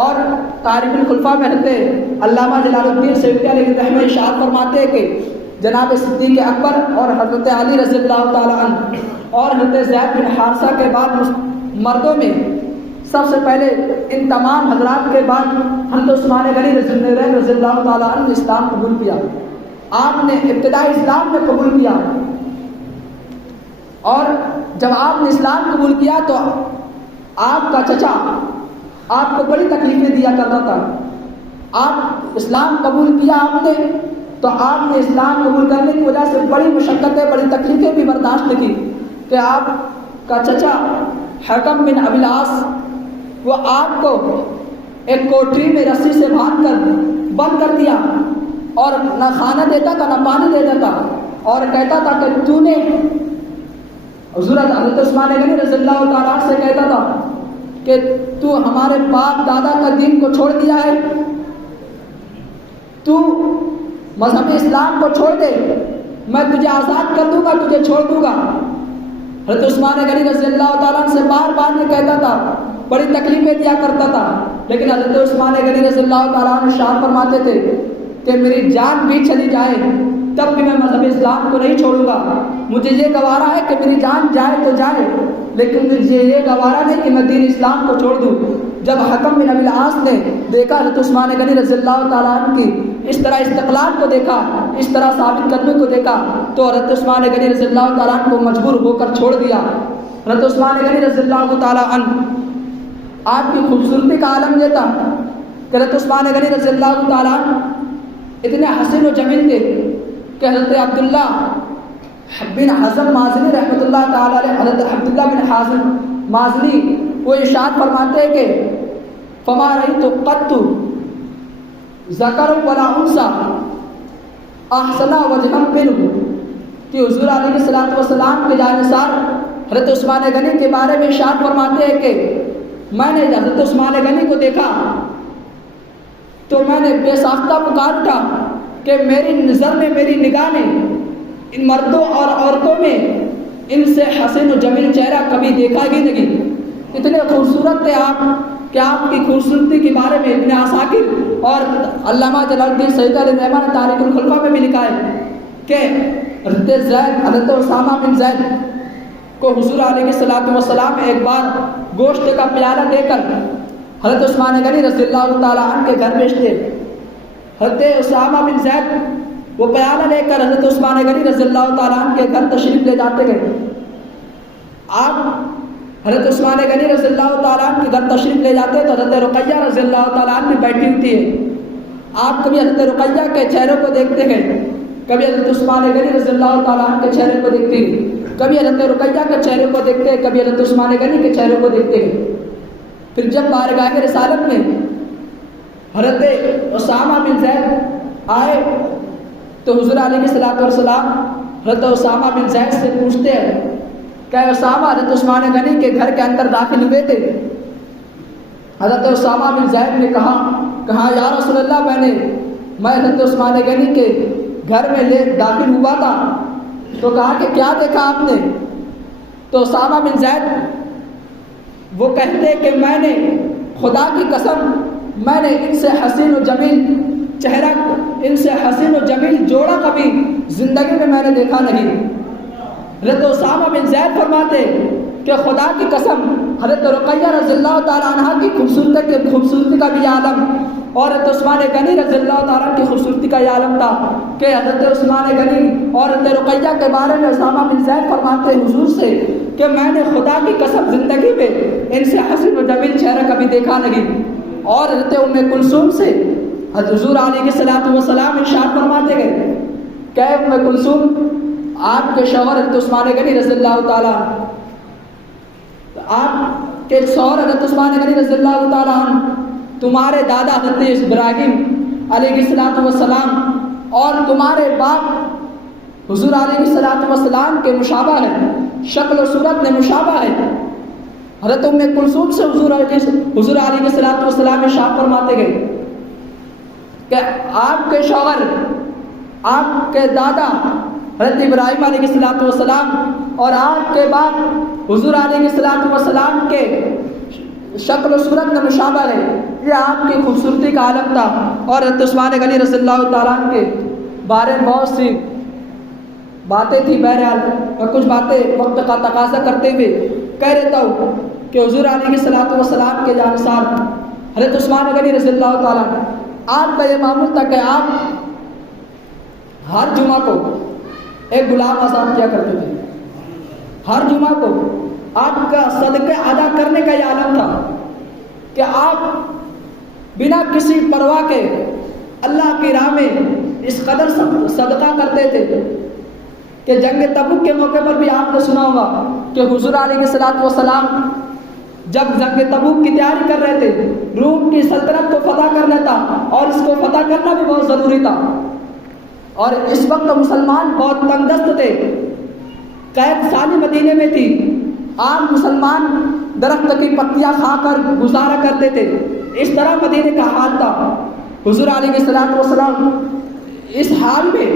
اور تاریخ الخلفاء میں حضرت علامہ جلال الدین سیوطی علیہ الرحمہ ارشاد فرماتے ہیں کہ جناب صدیق اکبر اور حضرت علی رضی اللہ تعالیٰ عنہ اور حضرت زید بن حارثہ کے بعد مردوں میں سب سے پہلے ان تمام حضرات کے بعد حضرت عثمان غنی رضی اللہ تعالیٰ عنہ نے اسلام قبول کیا۔ آپ نے ابتدائی اسلام میں قبول کیا اور جب آپ نے اسلام قبول کیا تو آپ کا چچا آپ کو بڑی تکلیفیں دیا کرتا تھا. آپ اسلام قبول کیا آپ نے تو آپ نے اسلام قبول کرنے کی وجہ سے بڑی مشقتیں بڑی تکلیفیں بھی برداشت کی کہ آپ کا چچا حکم بن ابی العاص وہ آپ کو ایک کوٹری میں رسی سے باندھ کر بند کر دیا اور نہ کھانا دیتا تھا نہ پانی دیتا تھا اور کہتا تھا کہ تو نے حضرت عثمان غنی رضی اللہ تعالیٰ سے کہتا تھا کہ تو ہمارے باپ دادا کا دین کو چھوڑ دیا ہے, تو مذہب اسلام کو چھوڑ دے, میں تجھے آزاد کر دوں گا, تجھے چھوڑ دوں گا. حضرت عثمان غنی رضی اللہ تعالیٰ سے بار بار یہ کہتا تھا, بڑی تکلیفیں دیا کرتا تھا, لیکن حضرت عثمان غنی رضی اللہ تعالیٰ ارشاد فرماتے تھے کہ میری جان بھی چلی جائے تب بھی میں مذہب اسلام کو نہیں چھوڑوں گا. مجھے یہ گوارا ہے کہ میری جان جائے تو جائے, لیکن مجھے یہ گوارا نہیں کہ میں دین اسلام کو چھوڑ دوں. جب حکم بن ابی العاص نے دیکھا حضرت عثمان غنی رضی اللہ تعالیٰ عنہ کی اس طرح استقلال کو دیکھا, اس طرح ثابت قدمی کو دیکھا, تو حضرت عثمان غنی رضی اللہ تعالیٰ عنہ کو مجبور ہو کر چھوڑ دیا. حضرت عثمان غنی رضی اللہ تعالیٰ عنہ آپ کی خوبصورتی کا عالم یہ تھا کہ حضرت عثمان غنی رضی اللہ تعالیٰ عنہ اتنے حسین و جمیل تھے کہ حضرت عبداللہ بن حزم مازنی رحمۃ اللہ تعالیٰ علیہ, حضرت عبداللہ بن حازم مازنی وہ ارشاد فرماتے ہیں کہ فما رأیت قط ذکر ولا انثى احسن وجها منه, کہ حضور علیہ الصلوۃ والسلام کے جانثار حضرت عثمان غنی کے بارے میں ارشاد فرماتے ہیں کہ میں نے حضرت عثمان غنی کو دیکھا تو میں نے بے ساختہ پکار اٹھا کہ میری نظر میں میری نگاہ نے ان مردوں اور عورتوں میں ان سے حسین و جمیل چہرہ کبھی دیکھا ہی نہیں. اتنے خوبصورت تھے آپ کہ آپ کی خوبصورتی کے بارے میں ابن عساکر اور علامہ جلال الدین سید علی رحمٰن نے تاریخ الخلفاء میں بھی لکھا ہے کہ حضرت اسامہ بن زید کو حضور علیہ الصلوۃ والسلام ایک بار گوشت کا پیالہ دے کر حضرت عثمان غنی رضی اللہ تعالیٰ عنہ کے گھر بھیجتے. حضرت اسامہ بن زید وہ پیالہ لے کر حضرت عثمان غنی رضی اللہ تعالیٰ عنہ کے گھر تشریف لے جاتے گئے. آپ حضرت عثمان غنی رضی اللہ تعالیٰ عنہ کے گھر تشریف لے جاتے تو حضرت رقیہ رضی اللہ تعالیٰ عنہ بیٹھی ہوتی ہے. آپ کبھی حضرت رقیہ کے چہرے کو دیکھتے ہیں, کبھی حضرت عثمان غنی رضی اللہ تعالیٰ عنہ کے چہرے کو دیکھتے ہیں, کبھی حضرت رقیہ کے چہرے کو دیکھتے ہیں, کبھی حضرت عثمان غنی کے چہرے کو دیکھتے ہیں. پھر جب بارگاہ رسالت میں حضرت اسامہ بن زید آئے تو حضور علیہ الصلوۃ والسلام حضرت اسامہ بن زید سے پوچھتے ہیں کہ اسامہ حضرت عثمان غنی کے گھر کے اندر داخل ہوئے تھے. حضرت اسامہ بن زید نے کہا یا رسول اللہ میں حضرت عثمان غنی کے گھر میں داخل ہوا تھا. تو کہا کہ کیا دیکھا آپ نے؟ تو اسامہ بن زید وہ کہتے کہ میں نے خدا کی قسم میں نے ان سے حسین و جمیل چہرہ, ان سے حسین و جمیل جوڑا کبھی زندگی میں نے دیکھا نہیں. حضرت اسامہ بن زید فرماتے کہ خدا کی قسم حضرت رقیہ رضی اللہ تعالیٰ عنہ کی خوبصورتی کا بھی عالم اور حضرت عثمان غنی رضی اللہ تعالیٰ کی خوبصورتی کا یہ عالم تھا کہ حضرت عثمان غنی اور حضرت رقیہ کے بارے میں اسامہ بن زید فرماتے حضور سے کہ میں نے خدا کی قسم زندگی میں ان سے حسین و جمیل چہرہ کبھی دیکھا نہیں. اور حضرت ام کلثوم سے حضور علیہ الصلوۃ والسلام ارشاد فرماتے گئے کہ ام کلثوم آپ کے شوہر حضرت عثمان غنی رضی اللہ تعالیٰ آپ کے شوہر حضرت عثمان غنی رضی اللہ تعالیٰ تمہارے دادا حضرت ابراہیم علیہ الصلوۃ والسلام اور تمہارے باپ حضور علیہ الصلوۃ والسلام کے مشابہ ہے, شکل و صورت میں مشابہ ہے. حضرت ام کلثوم سے حضور علیہ الصلوۃ والسلام ارشاد فرماتے گئے کہ آپ کے شوہر آپ کے دادا حضرت ابراہیم علیہ الصلوۃ والسلام اور آپ کے باپ حضور علیہ الصلوۃ والسلام کے شکل و صورت میں مشابہ ہے. یہ آپ کی خوبصورتی کا عالم تھا. اور حضرت عثمان غنی رضی اللہ تعالیٰ عنہ کے بارے میں بہت سی باتیں تھی. بہرحال میں کچھ باتیں وقت کا تقاضا کرتے ہوئے کہہ دیتا ہوں کہ حضور علیہ الصلوۃ والسلام کے جانثار حضرت عثمان غنی رضی اللہ تعالیٰ آپ کا یہ معمول تھا کہ آپ ہر جمعہ کو ایک غلام آزاد کیا کرتے تھے. ہر جمعہ کو آپ کا صدقہ ادا کرنے کا یہ عالم تھا کہ آپ بنا کسی پرواہ کے اللہ کی راہ میں اس قدر صدقہ کرتے تھے کہ جنگ تبوک کے موقع پر بھی آپ نے سنا ہوگا کہ حضور علیہ الصلوۃ والسلام جب جنگ تبوک کی تیاری کر رہے تھے، روم کی سلطنت کو فتح کرنا تھا اور اس کو فتح کرنا بھی بہت ضروری تھا، اور اس وقت مسلمان بہت تنگ دست تھے، قید سالی مدینے میں تھی، عام مسلمان درخت کی پتیاں کھا کر گزارا کرتے تھے، اس طرح مدینے کا حال تھا۔ حضور علیہ الصلوۃ والسلام اس حال میں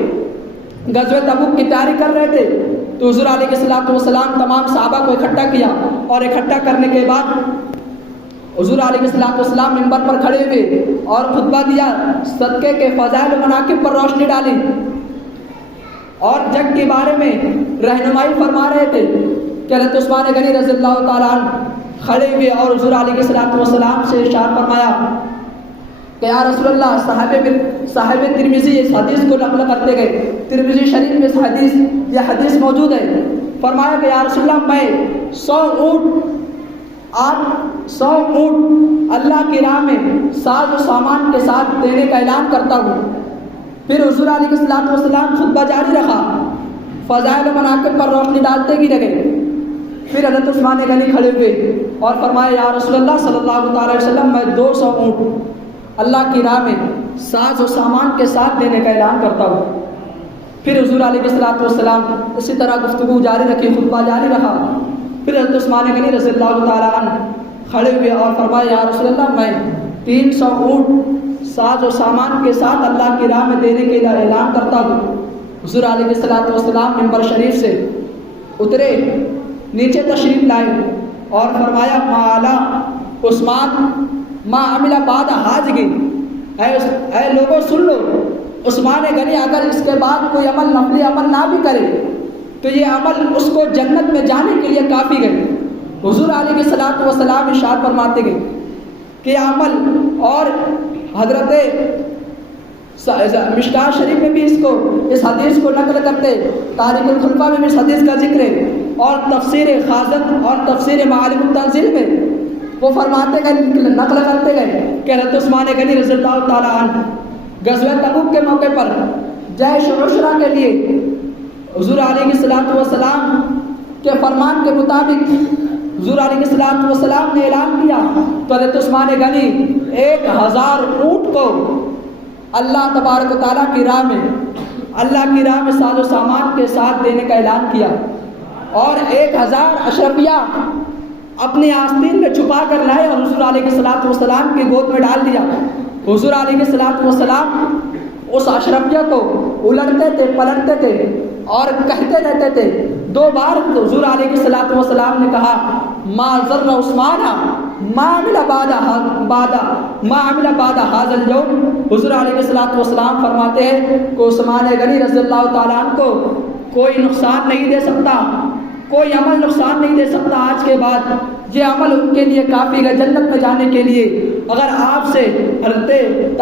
غزوہ تبوک کی تیاری کر رہے تھے، تو حضور علیہ الصلوۃ والسلام تمام صحابہ کو اکٹھا کیا، اور اکٹھا کرنے کے بعد حضور علیہ الصلوۃ والسلام منبر پر کھڑے ہوئے اور خطبہ دیا، صدقے کے فضائل و مناقب پر روشنی ڈالی اور جنگ کے بارے میں رہنمائی فرما رہے تھے کہ حضرت عثمان غنی رضی اللہ تعالیٰ عنہ کھڑے ہوئے اور حضور علیہ الصلوۃ والسلام سے ارشاد فرمایا کہ یا رسول اللہ، صاحب ترمذی اس حدیث کو نقل کرتے گئے، ترمذی شریف میں یہ حدیث موجود ہے، فرمایا کہ یا رسول اللہ میں 100 اونٹ اللہ کی راہ میں ساز و سامان کے ساتھ دینے کا اعلان کرتا ہوں۔ پھر حضور علیہ الصلوۃ والسلام خطبہ جاری رکھا، فضائل و مناقب پر روشنی ڈالتے ہی رہے۔ پھر حضرت عثمان غنی کھڑے ہوئے اور فرمایا یا رسول اللہ صلی اللہ تعالی وسلم میں 200 اونٹ اللہ کی راہ میں ساز و سامان کے ساتھ دینے کا اعلان کرتا ہوں۔ پھر حضور علیہ الصلوۃ والسلام اسی طرح گفتگو جاری رکھی، خطبہ جاری رکھا۔ پھر حضرت عثمان غنی رضی اللہ تعالیٰ عنہ کھڑے ہوئے اور فرمایا یا رسول اللہ میں 300 اونٹ ساز و سامان کے ساتھ اللہ کی راہ میں دینے کے لیے اعلان کرتا ہوں۔ حضور علیہ الصلوۃ والسلام منبر شریف سے اترے، نیچے تشریف لائے اور فرمایا مالا عثمان ما عمل بعد حاجگی، اے لوگوں سن لو، عثمان غنی اگر اس کے بعد کوئی عمل نفلی عمل نہ بھی کرے تو یہ عمل اس کو جنت میں جانے کے لیے کافی گئے۔ حضور علیہ الصلوۃ والسلام ارشاد فرماتے گئے کہ یہ عمل، اور حضرت مشکاہ شریف میں بھی اس حدیث کو نقل کرتے، تاریخ الخلفاء میں بھی اس حدیث کا ذکر ہے، اور تفسیر خازن اور تفسیر معالم التنزیل میں وہ فرماتے گئے، نقل کرتے گئے کہ حضرت عثمان غنی رضی اللہ تعالیٰ عنہ غزوہ تبوک کے موقع پر جیش عشرہ کے لیے حضور علیہ الصلوۃ والسلام کے فرمان کے مطابق حضور علیہ الصلوۃ والسلام نے اعلان کیا تو حضرت عثمان غنی 1000 اونٹ کو اللہ تبارک و تعالیٰ کی راہ میں ساز و سامان کے ساتھ دینے کا اعلان کیا، اور 1000 اشرفیہ اپنی آستین میں چھپا کر لائے اور حضور علیہ الصلوۃ والسلام کی گود میں ڈال دیا۔ حضور علیہ الصلوۃ والسلام اس اشرفیہ کو الٹتے تھے، پلٹتے تھے اور کہتے رہتے تھے۔ 2 بار حضور علیہ الصلوۃ والسلام نے کہا ما ضر عثمان ما عمل بعد هذا اليوم۔ حضور علیہ الصلوۃ والسلام فرماتے ہیں کہ عثمان غنی رضی اللہ تعالیٰ عنہ کو کوئی نقصان نہیں دے سکتا، کوئی عمل نقصان نہیں دے سکتا آج کے بعد، یہ عمل ان کے لیے کافی ہے جنت میں جانے کے لیے۔ اگر آپ سے حضرت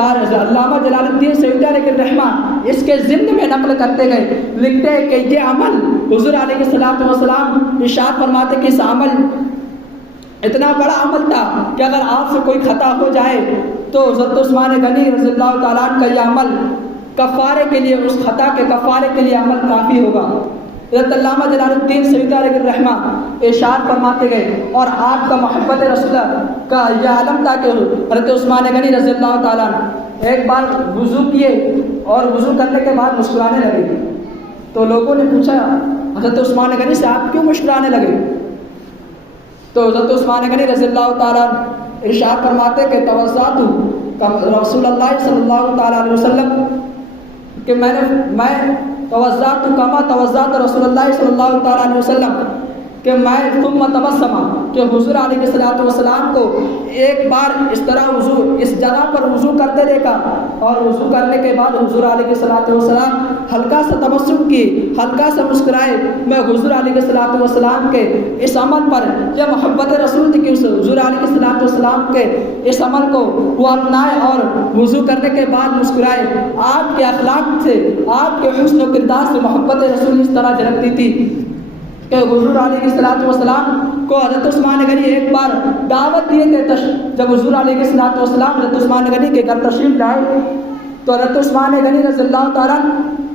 علامہ جلال الدین سیوطی علیہ الرحمہ اس کے ضمن میں نقل کرتے گئے، لکھتے ہیں کہ یہ عمل حضور علیہ الصلوۃ والسلام ارشاد فرماتے کہ اس عمل اتنا بڑا عمل تھا کہ اگر آپ سے کوئی خطا ہو جائے تو حضرت عثمان غنی رضی اللہ تعالیٰ عنہ کا یہ عمل کفارے کے لیے، اس خطا کے کفارے کے لیے عمل کافی ہوگا۔ حضرت علامہ جلال الدین سیوطی علیہ الرحمہ ارشاد فرماتے گئے، اور آپ کا محبت رسول کا یہ عالم تھا کہ حضرت عثمان غنی رضی اللہ تعالیٰ عنہ ایک بار وضو کیے اور وضو کرنے کے بعد مسکرانے لگے، تو لوگوں نے پوچھا حضرت عثمان غنی سے آپ کیوں مسکرانے لگے؟ تو حضرت عثمان غنی رضی اللہ تعالیٰ ارشاد فرماتے کہ توضأت رسول اللہ صلی اللہ تعالیٰ علیہ وسلم کہ میں توضأت کما توضأت رسول اللہ صلی اللہ تعالیٰ علیہ وسلم کہ میں ثم تبسم کہ حضور علیہ الصلوۃ والسلام کو ایک بار اس طرح وضو اس جگہ پر وضو کرتے دیکھا، اور وضو کرنے کے بعد حضور علیہ الصلوۃ والسلام ہلکا سا تبسم کی، ہلکا سا مسکرائے۔ میں حضور علیہ الصلوۃ والسلام کے اس عمل پر یہ محبت رسول تھی کہ حضور علیہ الصلوۃ والسلام کے اس عمل کو وہ اپنائے اور وضو کرنے کے بعد مسکرائے۔ آپ کے اخلاق سے، آپ کے حسن و کردار سے محبت رسول اس طرح جھلکتی تھی کہ حضور علیہ السلام کو حضرت عثمان غنی ایک بار دعوت دیے تھے. جب حضور علیہ السلام حضرت عثمان غنی کے گھر تشریف لائے تو حضرت عثمان غنی رضی اللہ تعالیٰ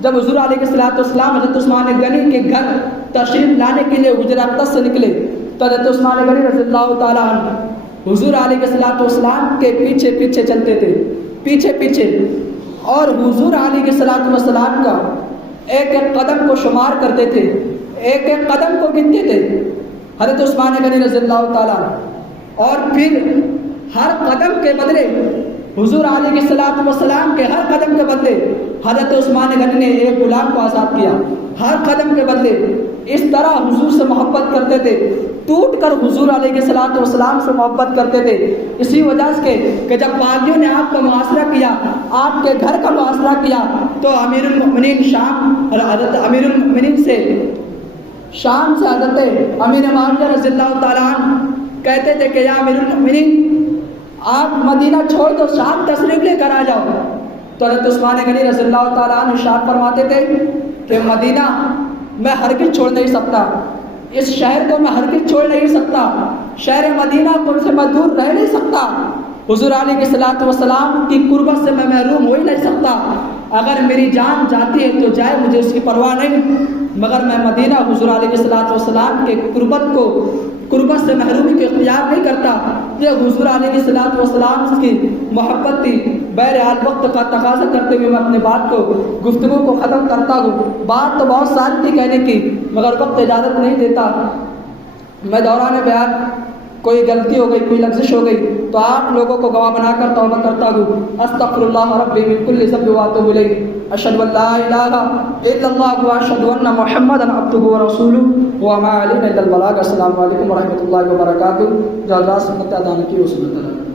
جب حضور علیہ السلام حضرت عثمان غنی کے گھر تشریف لانے کے لیے حجرہ اقدس سے نکلے تو حضرت عثمان غنی رضی اللہ تعالیٰ حضور علیہ السلام کے پیچھے پیچھے چلتے تھے، پیچھے پیچھے، اور حضور علیہ السلام کا ایک ایک قدم کو شمار کرتے تھے، ایک ایک قدم کو گنتے تھے حضرت عثمان غنی رضی اللہ تعالیٰ. اور پھر ہر قدم کے بدلے حضور علیہ السلام کے ہر قدم کے بدلے حضرت عثمان غنی نے ایک غلام کو آزاد کیا، ہر قدم کے بدلے. اس طرح حضور سے محبت کرتے تھے، ٹوٹ کر حضور علیہ السلام سے محبت کرتے تھے. اسی وجہ سے کہ جب باغیوں نے آپ کا محاصرہ کیا، آپ کے گھر کا محاصرہ کیا، تو امیر المؤمنین حضرت امیر المؤمنین سے شام سے حضرت امیر معاویہ رضی اللہ تعالیٰ عنہ کہتے تھے کہ یا امیر المؤمنین آپ مدینہ چھوڑ دو، شام تشریف لے کر آ جاؤ. تو حضرت عثمان غنی رضی اللہ تعالیٰ عنہ ارشاد فرماتے تھے کہ مدینہ میں ہرگز چھوڑ نہیں سکتا، اس شہر کو میں ہرگز چھوڑ نہیں سکتا، شہر مدینہ کو سے میں دور رہ نہیں سکتا، حضور علیہ السلام کی قربت سے میں محروم ہو ہی نہیں سکتا. اگر میری جان جاتی ہے تو جائے، مجھے اس کی پرواہ نہیں، مگر میں مدینہ حضور علیہ السلام کے قربت سے محرومی کو اختیار نہیں کرتا. یہ حضور علیہ السلام کی محبت تھی. بہرحال وقت کا تقاضا کرتے ہوئے میں اپنے بات کو گفتگو کو ختم کرتا ہوں. بات تو بہت ساری تھی کہنے کی، مگر وقت اجازت نہیں دیتا. میں دوران بیان کوئی غلطی ہو گئی، کوئی لغزش ہو گئی تو آپ لوگوں کو گواہ بنا کر توبہ کرتا ہوں. استغفر اللہ ربی من کل ذنب واتوب الیہ. اشہد ان لا الہ الا اللہ واشہد ان محمدا عبدہ ورسولہ وما علینا الا البلاغ. السلام علیکم ورحمۃ اللہ وبرکاتہ. جو اللہ سنت ادا کی وہ سنت